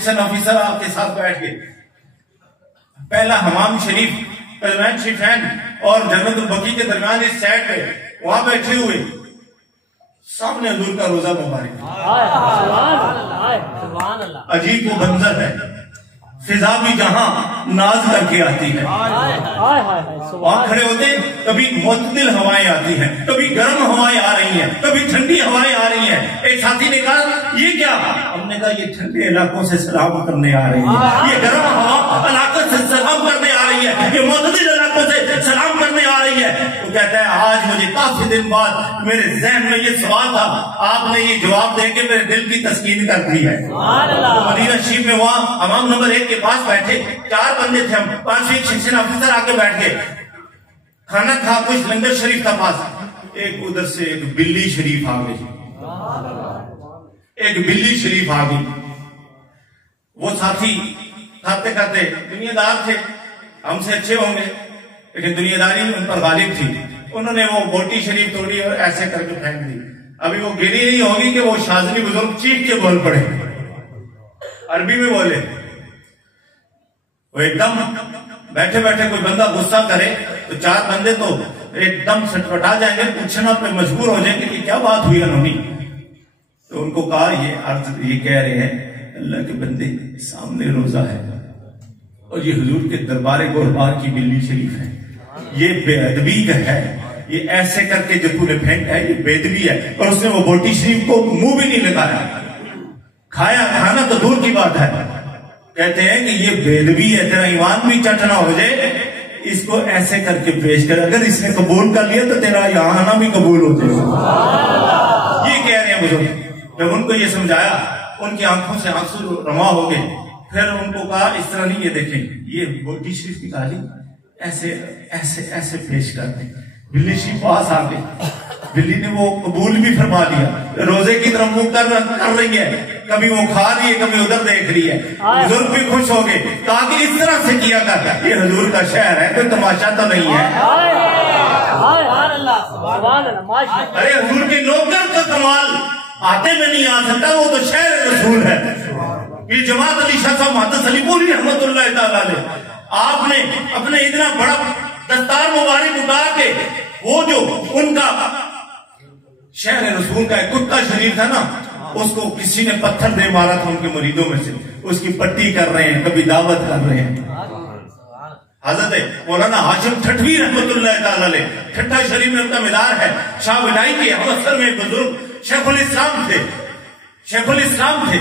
Section officer آپ کے ساتھ بیٹھ کے پہلا حمام شریف قلمین شریفین اور جنت البقیع کے درمیان اس سائڈ پہ وہاں بیٹھے ہوئے سامنے حضور کا روزہ مبارک. عجیب و منظر ہے. فضا بھی جہاں ناز کر کے آتی ہے. وہاں کھڑے ہوتے کبھی معتدل ہوائیں آتی ہیں, کبھی گرم ہوائیں آ رہی ہیں, کبھی ٹھنڈی ہوائیں آ رہی ہیں. ایک ساتھی نے کہا یہ کیا؟ ہم نے کہا یہ ٹھنڈے علاقوں سے سلام کرنے آ رہی ہے, یہ گرم ہوا علاقوں سے سلام کرنے آ رہی ہے, یہ معتدل علاقوں سے سلام کرنے آ رہی ہے. تو کہتا ہے آج مجھے کافی دن بعد میرے ذہن میں یہ سوال تھا, آپ نے یہ جواب دے کے میرے دل کی تسکین کر دی ہے. مدینہ شریف میں وہاں امام نمبر 1 کے پاس بیٹھے 4 بندے تھے, ہم 5ویں سیکشن آفیسر آ کے بیٹھ گئے, کھانا کھا کچھ لنگر شریف کا پاس. ایک ادھر سے ایک بلی شریف آ گئی, ایک بلی شریف آ گئی. وہ ساتھی کھاتے کھاتے دنیا دار تھے, ہم سے اچھے ہوں گے لیکن دنیا داری ان پر غالب تھی. انہوں نے وہ بوٹی شریف توڑی اور ایسے کر کے پھینک دی. ابھی وہ گری نہیں ہوگی کہ وہ شاذلی بزرگ چیخ کے بول پڑے, عربی میں بولے. وہ ایک دم بیٹھے بیٹھے کوئی بندہ غصہ کرے تو 4 بندے تو ایک دم سٹپٹا جائیں گے, پوچھنا پہ مجبور ہو جائیں گے کہ کیا بات ہوئی انہوں نے. تو ان کو کہا یہ کہہ رہے ہیں اللہ کے بندے سامنے روزہ ہے اور یہ حضور کے دربار گوربار کی بلی شریف ہے, یہ بے ادبی ہے, یہ ایسے کر کے جو تو نے پھینکا ہے یہ بے ادبی ہے. اور اس نے وہ بوٹی شریف کو منہ بھی نہیں لگایا, کھایا کھانا تو دور کی بات ہے. کہتے ہیں کہ یہ بے ادبی ہے, تیرا ایمان بھی چٹنا ہو جائے, اس کو ایسے کر کے پیش کر, اگر اس نے قبول کر لیا تو تیرا یہاں آنا بھی قبول ہو جائے. یہ کہہ رہے ہیں بزرگ. جب ان کو یہ سمجھایا ان کی آنکھوں سے آنسو رواں ہو گئے. پھر ان کو کہا اس طرح نہیں, یہ دیکھیں یہ بوٹی شریف کی کہانی ایسے ایسے ایسے پیش کر دیں. بلی شریف پاس آ گئی, بلی نے وہ قبول بھی فرما لیا, روزے کی طرف منہ کر رہی ہے, کبھی وہ کھا رہی ہے کبھی ادھر دیکھ رہی ہے. بزرگ بھی خوش ہو گئے, تاکہ اس طرح سے کیا کر, یہ حضور کا شہر ہے, کوئی تماشا تو نہیں ہے. ارے حضور کے نوکر کا کمال آتے میں نہیں آ سکتا, وہ تو شہر رسول ہے. یہ جماعت علی شاہ صاحب محدث علی پوری رحمت اللہ تعالیٰ علیہ, آپ نے اپنے اتنا بڑا دستار مبارک اٹھا کے وہ جو ان کا شہر رسول کا ایک کتا شریف تھا نا, اس کو کسی نے پتھر دے مارا تھا ان کے مریدوں میں سے, اس کی پٹی کر رہے ہیں, کبھی دعوت کر رہے ہیں. حضرت مولانا ہاشم ٹھٹوی رحمت اللہ تعالیٰ علیہ, ٹھٹا شریف میں ان کا مدار ہے. شاہ ولائی کے امرتسر میں ایک بزرگ شیخ الاسلام تھے, شیخ الاسلام تھے.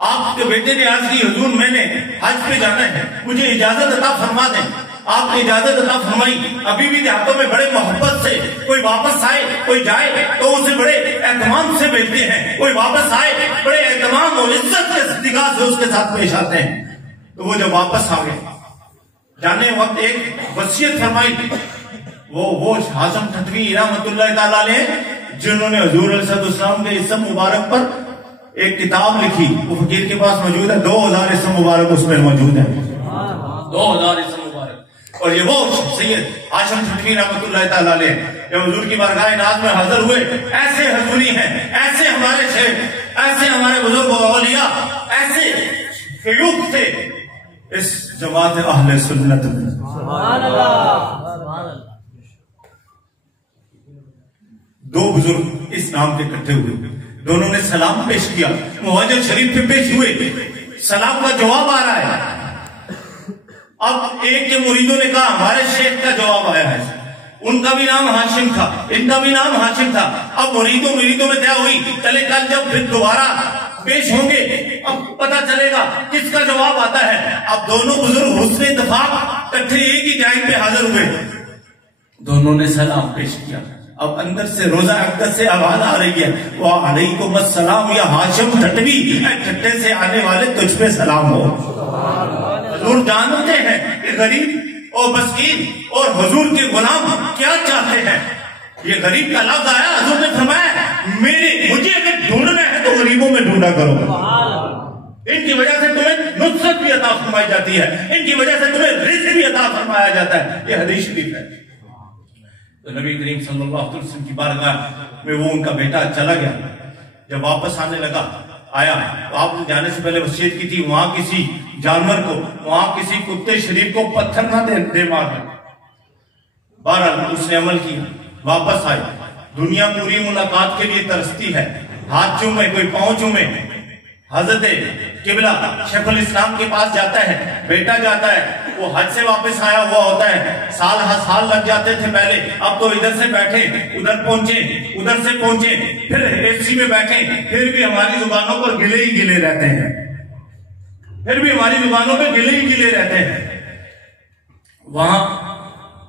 آپ کے بیٹے نے عرض کی حضور میں نے حج پہ جانا ہے, مجھے اجازت عطا فرما دیں. آپ نے اجازت عطا فرمائی. ابھی بھی دیہاتوں میں بڑے محبت سے کوئی واپس آئے کوئی جائے تو اسے بڑے اہتمام سے بھیجتے ہیں, کوئی واپس آئے بڑے اہتمام اور عزت کے نگاہ سے اس کے ساتھ پیش آتے ہیں. تو وہ جب واپس آ گئے جانے وقت ایک وصیت فرمائی. وہ ہاشم ٹھٹوی رحمت اللہ تعالیٰ علیہ جنہوں نے حضور علیہ السلام کے اسم مبارک پر ایک کتاب لکھی, وہ فقیر کے پاس موجود ہے, 2000 اسم مبارک اس میں موجود ہے, 2000 اسم مبارک. اور یہ وہ سید ہاشم ٹھٹوی رحمت اللہ تعالیٰ علیہ جب حضور کی بارگاہ ناز میں حاضر ہوئے, ایسے حضوری ہیں, ایسے ہمارے شیخ, ایسے ہمارے بزرگ و اولیاء, ایسے فیوق تھے اس جماعت اہل سنت میں. سبحان اللہ. دو بزرگ اس نام کے اکٹھے ہوئے, دونوں نے سلام پیش کیا, مواجہ شریف پہ پیش ہوئے, سلام کا جواب آ رہا ہے. اب ایک کے مریدوں نے کہا ہمارے شیخ کا جواب آیا ہے, ان کا بھی نام ہاشم تھا, ان کا بھی نام ہاشم تھا. اب مریدوں میں طے ہوئی, چلے کل جب پھر دوبارہ پیش ہوں گے اب پتہ چلے گا کس کا جواب آتا ہے. اب دونوں بزرگ حسن اتفاق اکٹھے ایک ہی ٹائم پہ حاضر ہوئے, دونوں نے سلام پیش کیا. اب اندر سے روزہ اقدس سے آواز آ رہی ہے, وعلیکم السلام یا ہاشم ٹھٹوی, ٹھٹے سے آنے والے تجھ پہ سلام ہو. حضور جانتے ہیں کہ غریب اور مسکین اور حضور کے غلام کیا چاہتے ہیں. یہ غریب کا لفظ آیا, حضور نے فرمایا مجھے اگر ڈھونڈنا ہے تو غریبوں میں ڈھونڈا کرو, ان کی وجہ سے تمہیں نصرت بھی عطا فرمائی جاتی ہے, ان کی وجہ سے تمہیں رزق بھی عطا فرمایا جاتا ہے. یہ حدیث شریف ہے. تو نبی کریم صلی اللہ علیہ وسلم کی بارگاہ میں وہ ان کا بیٹا چلا گیا. جب واپس آنے لگا آیا تو آپ نے جانے سے پہلے وصیت کی تھی وہاں کسی جانور کو، وہاں کسی کتے شریف کو پتھر نہ دے مارنا۔ بہرحال اس نے عمل کیا، واپس آئے، دنیا پوری ملاقات کے لیے ترستی ہے، ہاتھ چومے، کوئی پاؤں چومے۔ حضرت قبلہ شیخ الاسلام کے پاس جاتا ہے، بیٹا جاتا ہے، وہ حج سے واپس آیا ہوا ہوتا ہے، سال لگ جاتے تھے پہلے، اب تو ادھر سے بیٹھے ادھر پہنچے، ادھر سے پہنچے پھر اے سی میں بیٹھے، پھر بھی ہماری زبانوں پر گلے ہی گلے رہتے ہیں، پھر بھی ہماری زبانوں پہ گلے ہی گلے رہتے ہیں۔ وہاں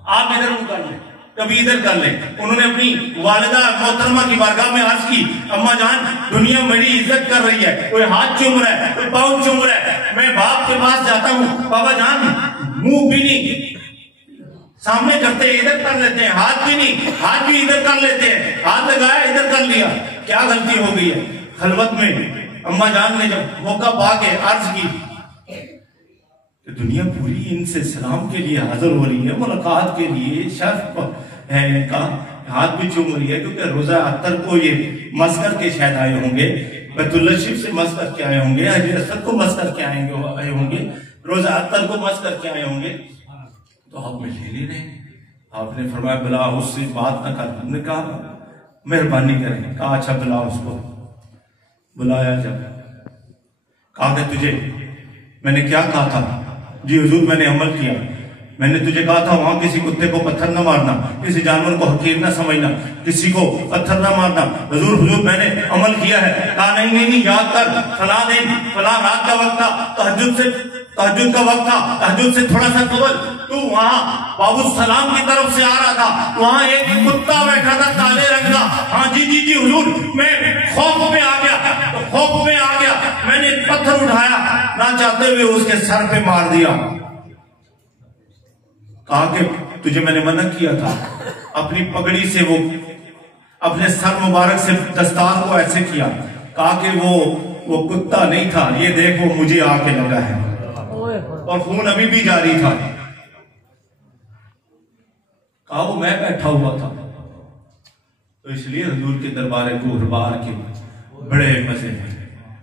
آپ ادھر منہ کر لیں، کبھی ادھر کر لیں۔ انہوں نے اپنی والدہ محترمہ کی بارگاہ میں عرض کی، اماں جان دنیا میری عزت کر رہی ہے، کوئی ہاتھ چوم رہا ہے، کوئی پاؤں چوم رہا ہے، میں باپ کے پاس جاتا ہوں، بابا جان منہ بھی نہیں سامنے کرتے، ادھر کر لیتے ہیں، ہاتھ بھی نہیں، ہاتھ بھی ادھر کر لیتے ہیں، ہاتھ لگایا ادھر کر لیا، کیا غلطی ہو گئی ہے؟ خلوت میں اماں جان نے جب موقع پا کے عرض کی کہ دنیا پوری ان سے سلام کے لیے حاضر ہو رہی ہے، ملاقات کے لیے، شرف ہے ان کا، ہاتھ بھی چوم رہی ہے، کیونکہ روزہ اختر کو یہ مس کر کے شاید آئے ہوں گے، بیت اللہ شریف سے مس کر کے آئے ہوں گے، حجر اسود کو مس کر کے آئے ہوں گے، روزہ اختر کو مس کر کے آئے ہوں گے، تو آپ میں لے لے رہے ہیں۔ آپ نے فرمایا بلا اس سے بات نہ کر، ہم نے کہا مہربانی کریں، کہا اچھا بلا اس کو، بلایا، جب کہا کہ تجھے میں نے کیا کہا تھا؟ جی حضور میں نے عمل کیا، میں نے تجھے کہا تھا وہاں کسی کتے کو پتھر نہ مارنا، کسی جانور کو حقیر نہ سمجھنا، کسی کو پتھر نہ مارنا۔ حضور میں نے عمل کیا ہے۔ کہا نہیں یاد کر، فلاں دن فلاں رات کا وقت تھا، تہجد کا وقت تھا، تہجد سے تھوڑا سا قبل تو وہاں باب السلام کی طرف سے آ رہا تھا، وہاں ایک کتا بیٹھا تھا کالے رنگ کا۔ ہاں جی حضور میں خوف میں آ گیا، میں نے پتھر اٹھایا، نہ چاہتے ہوئے اس کے سر پہ مار دیا۔ کہا کہ تجھے میں نے منع کیا تھا، اپنی پگڑی سے وہ اپنے سر مبارک سے دستار کو ایسے کیا، کہا کہ وہ کتا نہیں تھا، یہ دیکھ وہ مجھے آ کے لگا ہے، اور خون ابھی بھی جاری تھا۔ کہا وہ میں بیٹھا ہوا تھا۔ تو اس لیے حضور کے دربار گہربار کے بڑے مزے ہیں،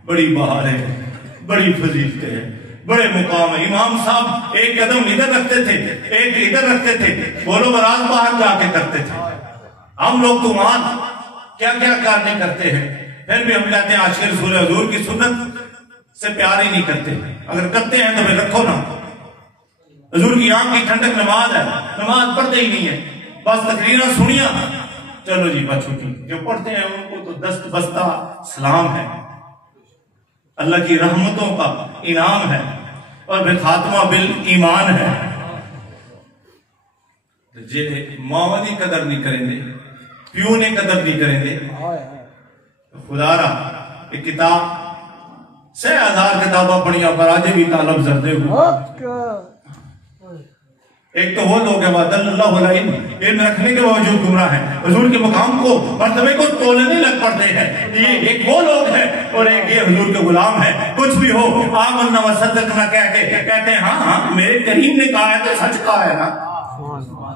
بڑی بہاریں ہیں، بڑی فضیلتیں ہیں، بڑے مقام ہیں۔ امام صاحب ایک قدم ادھر رکھتے تھے، ایک ادھر رکھتے تھے، بولو براز باہر جا کے کرتے تھے۔ ہم لوگ تو وہاں کیا کیا کارنے کرتے ہیں، پھر بھی ہم کہتے ہیں عاشق رسول حضور کی سنت سے پیار ہی نہیں کرتے۔ اگر کرتے ہیں تو پھر رکھو نا، حضور کی آنکھ کی ٹھنڈک نماز ہے، نماز پڑھتے ہی نہیں ہے، بس تقریریں سنیا، چلو جی بس چھٹی۔ جو پڑھتے ہیں ان کو تو دست بستہ سلام ہے، اللہ کی رحمتوں کا انعام ہے، اور پھر خاتمہ بالایمان ہے۔ جی ماں دی قدر نہیں کریں گے، پیو نے قدر نہیں کریں گے، خدا رہا ایک کتاب 6000 کتاباں پڑھیا پر آج بھی طالب زردے ہوئے۔ ایک تو وہ لوگ ہیں وعد اللہ علم رکھنے کے باوجود گمراہ ہیں، حضور کے مقام کو مرتبے کو تولنے لگ پڑتے ہیں۔ یہ ایک وہ لوگ ہیں اور ایک یہ حضور کے غلام ہیں، کچھ بھی ہو آمنا و صدقنا کہہ کے کہتے ہیں ہاں میرے کریم نے کہا ہے تو سچ کہا ہے نا،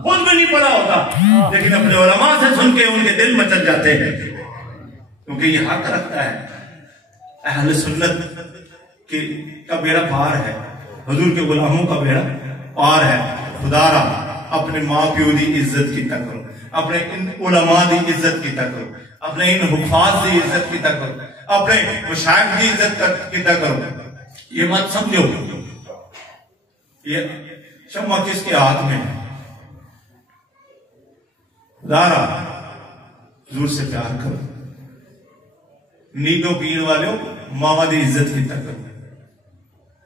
خود بھی نہیں پڑا ہوتا، لیکن اپنے علماء سے سن کے ان کے دل مچل جاتے ہیں، کیونکہ یہ حق رکھتا ہے۔ اہل سنت کا بیڑا پار ہے، حضور کے غلاموں کا بیڑا پار ہے۔ خدا را اپنے ماں پیو دی عزت کی کرو، اپنے ان علماء دی عزت کی کرو، اپنے ان حفاظ دی عزت کی کرو، اپنے مشائخ دی عزت کی کرو۔ یہ مت سمجھو یہ شمع کس کے ہاتھ میں ہے۔ خدا را حضور سے پیار کرو، نیدو پیر والے ماما دی عزت کی کرو،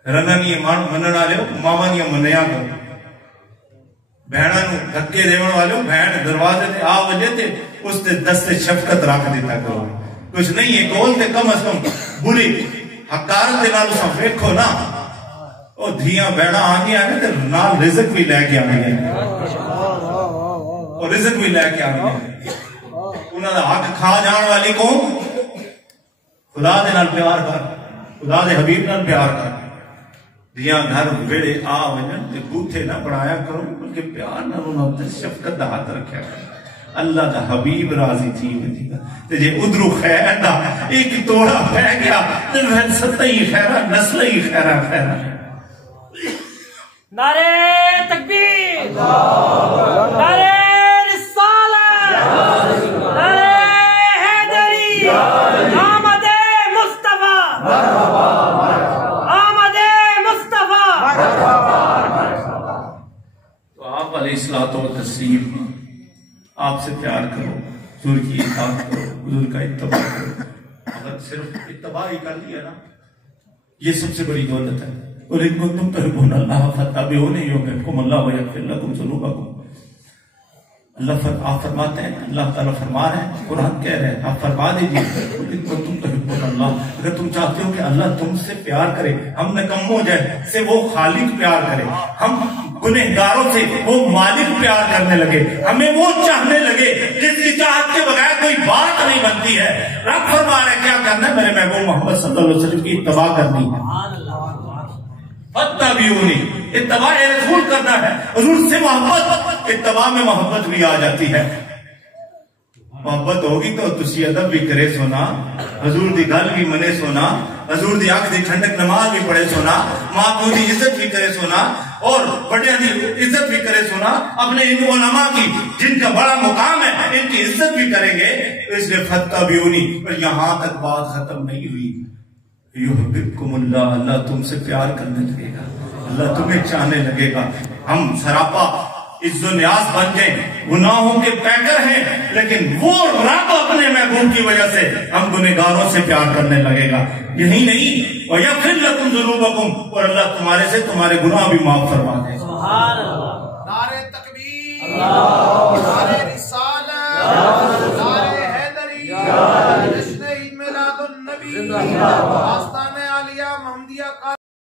رنگی منن والے ماما دیا منیا کرو، بہنوں نو دھکے دیون والے بہن دروازے تے آ وجے تے اس تے دست شفقت رکھ دیتا کرو۔ کچھ نہیں ہے کول تے کم از کم بری حقارت دے نال اساں ویکھو نا، او دھیاں بہناں آندیاں نے تے نال رزق بھی لے کے آندیاں نے، اور رزق بھی لے کے آندیاں نے۔ انہاں دا حق کھا جان والی قوم خدا دے نال پیار کر، خدا دے حبیب نال پیار کر، دیاں گھر ویڑے آ وجن تے بوتھے نہ بڑھایا کرو، بلکہ پیار نہ انہاں تے شفقت دا ہاتھ رکھیا کرو۔ اللہ دا حبیب راضی تھی وجیگا تے جے ادھرو خیر دا ایک توڑا پہ گیا تے پھر ستائی خیرہ نسلی خیرہ خیرہ نعرے تکبیر، نعرے رسالت، نعرے حیدری، آمد مصطفیٰ، آمد مصطفیٰ۔ تو آپ علیہ الصلوۃ والتسلیم آپ سے پیار کرو، حضور کی اطاعت کرو، حضور کا اتباع کرو۔ اگر صرف اتباع ہی کر لیا نا، یہ سب سے بڑی دولت ہے۔ اور ان کنتم تحبون اللہ فاتبعونی یحببکم اللہ ویغفر لکم ذنوبکم۔ آپ فرماتے ہیں، اللہ تعالیٰ فرما رہے ہیں، قرآن کہہ رہے ہیں، آپ فرما دیجیے ان کنتم تحبون اللہ، اگر تم چاہتے ہو کہ اللہ تم سے پیار کرے، ہم نکموں جیسے وہ خالق پیار کرے، ہم گنہگاروں سے وہ مالک پیار کرنے لگے، ہمیں وہ چاہنے لگے جس کی چاہت کے بغیر کوئی بات نہیں بنتی ہے۔ رب فرما رہے ہیں کیا کرنا ہے؟ میرے محبوب محمد صلی اللہ علیہ وسلم کی اتباع کرنی ہے۔ فاتبعونی، اتباع رسول کرنا ہے، حضور سے محبت، اتباع میں محبت بھی آ جاتی ہے۔ محبت ہوگی تو تسی ادب بھی کرے سونا، حضور دی گل بھی منے سونا، حضور دی آنکھ دی ٹھنڈک نماز بھی پڑھے سونا، ماں کو دی عزت بھی کرے سونا، اور بڑے دی عزت بھی کرے سونا، اپنے ان علماء کی جن کا بڑا مقام ہے ان کی عزت بھی کریں گے۔ اس لیے فاتبعونی، پر یہاں تک بات ختم نہیں ہوئی۔ یحببکم اللہ، اللہ تم سے پیار کرنے لگے گا، اللہ تمہیں چاہنے لگے گا۔ ہم سراپا عز و نیاز بن گئے، گناہوں کے پیکر ہیں، لیکن وہ رب اپنے محبوب کی وجہ سے ہم گنہگاروں سے پیار کرنے لگے گا۔ یہی نہیں، وَيَغْفِرْ لَكُمْ ذُنُوبَكُمْ، اور اللہ تمہارے سے تمہارے گناہ بھی معاف فرما دے گا۔ سبحان اللہ۔ نعرہ تکبیر، نعرہ رسالت، نعرہ حیدری، جشن عید میلاد النبی، آستانِ عالیہ محمدیہ کا